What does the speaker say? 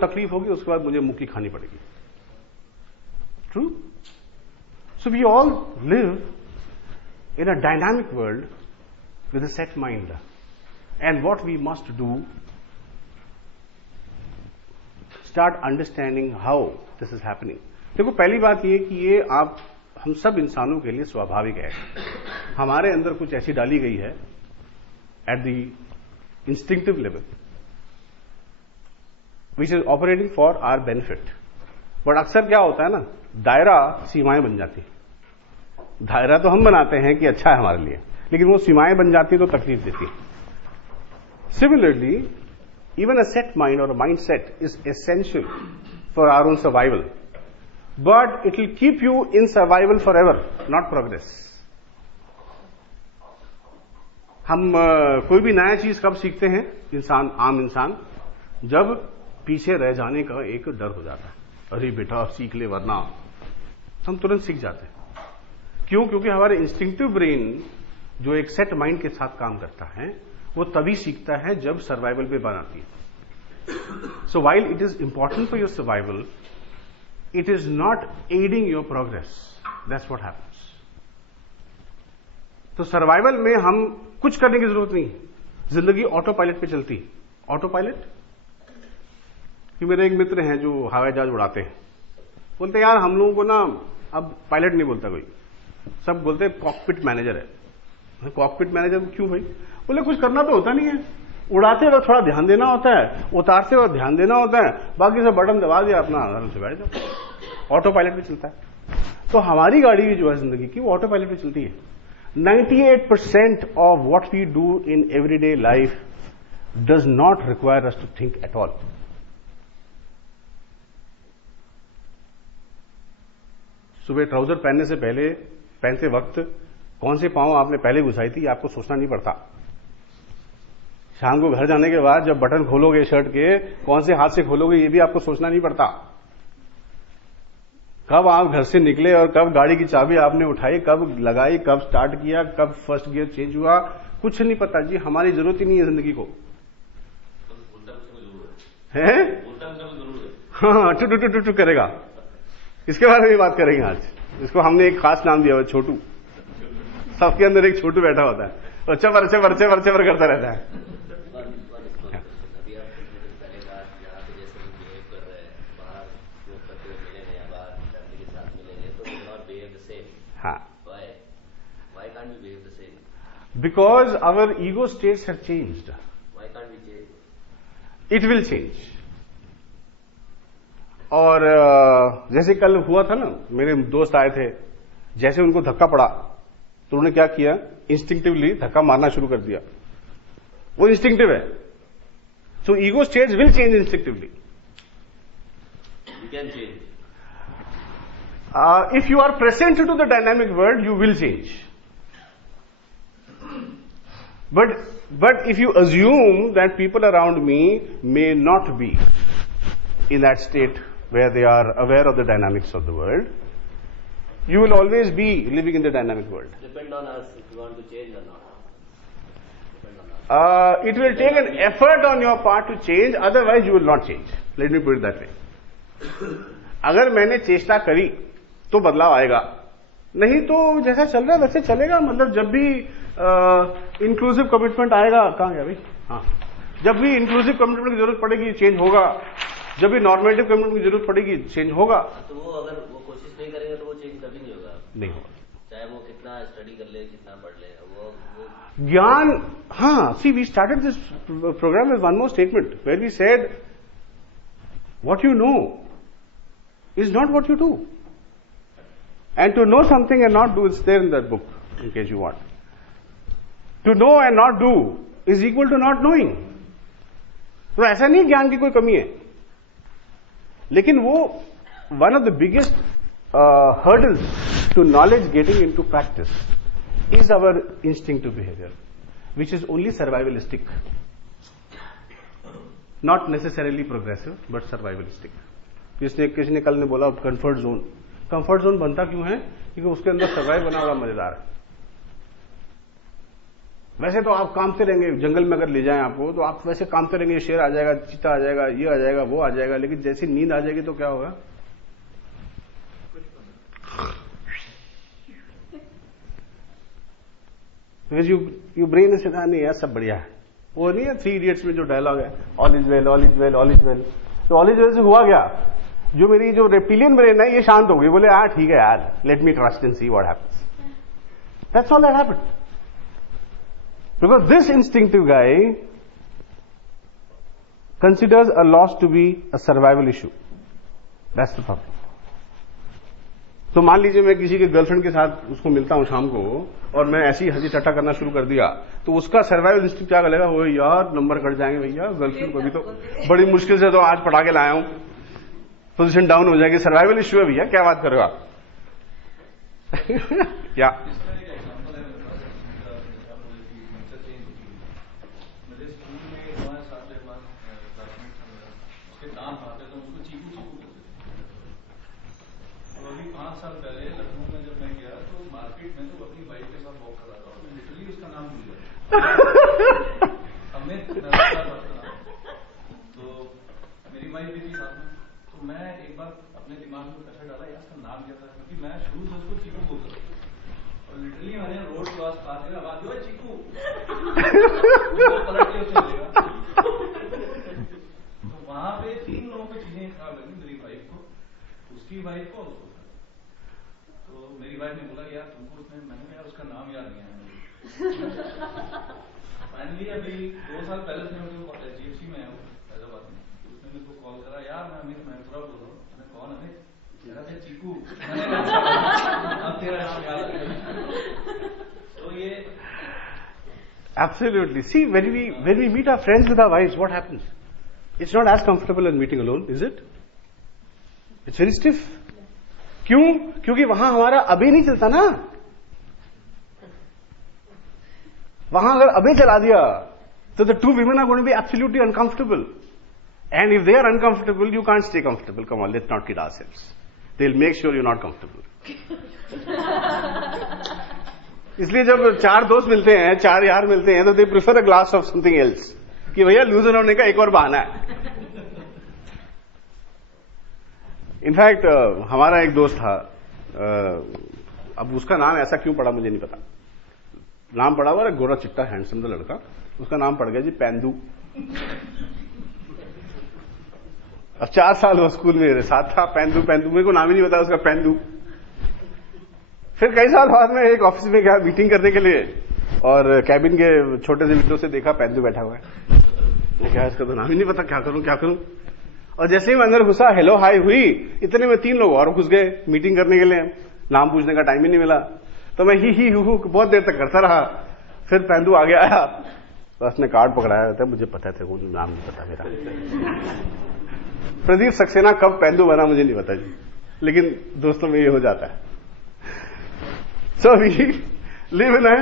तकलीफ होगी उसके बाद मुझे मुक्की खानी पड़ेगी. True? So we all live in a dynamic world with a set mind. And what we must do, start understanding how this is happening. देखो, पहली बात ये कि ये हम सब इंसानों के लिए स्वाभाविक है. हमारे अंदर कुछ ऐसी डाली गई है at the instinctive level which is operating for our benefit. But अक्सर क्या होता है ना, दायरा सीमाएं बन जाती है. दायरा तो हम बनाते हैं कि अच्छा है हमारे लिए, लेकिन वो सीमाएं बन जाती तो तकलीफ देती है. Similarly, even a set mind or a mindset is essential for our own survival, but it will keep you in survival forever, not progress. हम कोई भी नया चीज कब सीखते हैं इंसान, आम इंसान, जब पीछे रह जाने का एक डर हो जाता है. अरे बेटा सीख ले वरना, हम तुरंत सीख जाते हैं. क्यों? क्योंकि हमारे इंस्टिंक्टिव ब्रेन जो एक सेट माइंड के साथ काम करता है वो तभी सीखता है जब सर्वाइवल पे बनाती है. So while it is important for your survival, it is not adding your progress. That's what happens. तो सर्वाइवल में हम कुछ करने की जरूरत नहीं. जिंदगी ऑटो पायलट पे चलती. ऑटो पायलट कि मेरे एक मित्र हैं जो हवाई जहाज उड़ाते हैं, बोलते यार हम लोगों को ना अब पायलट नहीं बोलता कोई, सब बोलते कॉकपिट मैनेजर है. कॉकपिट मैनेजर क्यों भाई? बोले कुछ करना तो होता नहीं है, उड़ाते वक्त थोड़ा ध्यान देना होता है, उतारते वक्त ध्यान देना होता है, बाकी सब बटन दबा दिया अपना आराम से बैठ जाओ. ऑटो पायलट पे चलता है. तो हमारी गाड़ी जो है जिंदगी की वो ऑटो पायलट पे चलती है. 98% of what we do in everyday life does not require us to think at all. सुबह ट्राउजर पहनने से पहले, पहनते वक्त कौन से पांव आपने पहले घुसाई थी आपको सोचना नहीं पड़ता. शाम को घर जाने के बाद जब बटन खोलोगे शर्ट के, कौन से हाथ से खोलोगे ये भी आपको सोचना नहीं पड़ता. कब आप घर से निकले और कब गाड़ी की चाबी आपने उठाई, कब लगाई, कब स्टार्ट किया, कब फर्स्ट गियर चेंज हुआ, कुछ नहीं पता जी. हमारी जरूरत ही नहीं है जिंदगी को. है हाँ, टू करेगा. इसके बारे में बात करेंगे आज. इसको हमने एक खास नाम दिया हुआ, छोटू. सबके अंदर एक छोटू बैठा होता है और चबर करता रहता है. Because our ego states have changed. Why can't we change? It will change. और जैसे कल हुआ था ना, मेरे दोस्त आए थे, जैसे उनको धक्का पड़ा तो उन्होंने क्या किया, इंस्टिंक्टिवली धक्का मारना शुरू कर दिया. वो इंस्टिंक्टिव है. So ego states will change instinctively. You can change. If you are present to the dynamic world, you will change. But if you assume that people around me may not be in that state where they are aware of the dynamics of the world, you will always be living in the dynamic world. Depend on us if you want to change or not. Depend on us. It will take an effort on your part to change, otherwise you will not change. Let me put it that way. अगर मैंने चेष्टा करी तो बदलाव आएगा, नहीं तो जैसा चल रहा है वैसे चलेगा. मतलब जब भी इंक्लूसिव कमिटमेंट आएगा, कहाँ गया भाई, हाँ, जब भी इंक्लूसिव कमिटमेंट की जरूरत पड़ेगी चेंज होगा, जब भी नॉर्मेटिव कमिटमेंट की जरूरत पड़ेगी चेंज होगा. तो वो अगर वो कोशिश नहीं करेंगे तो वो चेंज कभी नहीं होगा. नहीं होगा, चाहे वो कितना स्टडी कर ले, कितना पढ़ ले, वो ज्ञान. हाँ, see we started this programme with one more statement where we said what you know is not what you do. And to know something and not do is there in that book, in case you want. To know and not do is equal to not knowing. तो ऐसा नहीं ज्ञान की कोई कमी है, लेकिन वो one of the biggest hurdles to knowledge getting into practice is our instinctive behavior, which is only survivalistic, not necessarily progressive, but survivalistic. किसी ने कल ने बोला कंफर्ट जोन. कंफर्ट जोन बनता क्यों है? क्योंकि उसके अंदर सर्वाइव बना हुआ मजेदार है. वैसे तो आप कामते रहेंगे, जंगल में अगर ले जाएं आपको तो आप वैसे कामते रहेंगे, शेर आ जाएगा, चीता आ जाएगा, ये आ जाएगा, वो आ जाएगा, लेकिन जैसी नींद आ जाएगी तो क्या होगा? यू ब्रेन इज नहीं यार, सब बढ़िया है। वो नहीं है 3 इडियट्स में जो डायलॉग है, all is well, all is well, all is well. तो ऑल इज वेल से हुआ क्या? जो मेरी जो रेप्टिलियन ब्रेन है ये शांत हो गई, बोले हाँ ठीक है यार, let me trust and see what happens. That's all that happened, because this instinctive guy considers a loss to be a survival issue. That's the problem. तो मान लीजिए मैं किसी के गर्लफ्रेंड के साथ उसको मिलता हूं शाम को और मैं ऐसी हंसी टट्टा करना शुरू कर दिया, तो उसका सर्वाइवल इंस्टिंक्ट क्या करेगा? वो यार नंबर कट जाएंगे भैया, गर्लफ्रेंड को भी तो बड़ी मुश्किल से तो आज पटा के लाया हूं, पोजीशन डाउन हो जाएगी, सर्वाइवल इश्यू है भैया, क्या बात कर रहे हो आप? क्या हमें तो मेरी वाइफ भी थी साथ में, तो मैं एक बार अपने दिमाग में प्रेशर डाला यार इसका नाम क्या था, क्योंकि मैं शुरू से उसको चीकू बोलता था और लिटरली मैंने रोड क्रॉस पास किया, आवाज जो है चीकू पलट के उसे लेगा। तो वहां पे 3 लोगों की चीजें खराब लगी, मेरी वाइफ को, उसकी वाइफ को और उसको। तो मेरी वाइफ ने बोला यार तुमको उसने, मैंने यार उसका नाम याद नहीं आया। फाइनली अभी 2 साल पहले से मैं GFC में आया हूँ हैदराबाद में, उसने मेरे को कॉल करा, यार मैं अमित महपुरा बोल रहा हूँ। मैंने कौन अमित? मेरा से चीकू। अब तेरा नाम याद आ गया। तो ये Absolutely. See, when we meet our friends with our wives, what happens? It's not as comfortable as meeting alone, is it? It's very stiff. क्यों? क्योंकि वहां हमारा अबे नहीं चलता ना। वहां अगर अबे चला दिया तो the two women are going to be absolutely uncomfortable. And if they are uncomfortable, you can't stay comfortable. Come on, let's not kid ourselves. They'll make sure you're not comfortable. इसलिए जब 4 दोस्त मिलते हैं, 4 यार मिलते हैं, तो they prefer a glass of something else. कि भैया लूजर होने का एक और बहाना है। इनफैक्ट हमारा एक दोस्त था, अब उसका नाम ऐसा क्यों पड़ा मुझे नहीं पता, नाम पड़ा हुआ गोरा चिट्टा हैंडसम सा लड़का, उसका नाम पड़ गया जी पेंदू। अब 4 साल वो स्कूल में साथ था, पेंदू पेंदू, मेरे को नाम ही नहीं पता उसका, पेंदू। फिर कई साल बाद में एक ऑफिस में गया मीटिंग करने के लिए, और कैबिन के छोटे से विंडो से देखा पेंदू बैठा हुआ है। मैं क्या इसका तो नाम ही नहीं पता, क्या करूं क्या करूं। और जैसे ही मैं अंदर घुसा, हेलो हाय हुई, इतने में 3 लोग और घुस गए मीटिंग करने के लिए, नाम पूछने का टाइम ही नहीं मिला। तो मैं ही हु बहुत देर तक करता रहा। फिर पेंदू आगे आया, तो उसने कार्ड पकड़ाया था, मुझे पता था वो नाम नहीं पता मेरा। प्रदीप सक्सेना कब पेंदू बना मुझे नहीं पता जी, लेकिन दोस्तों में ये हो जाता है। So we live in a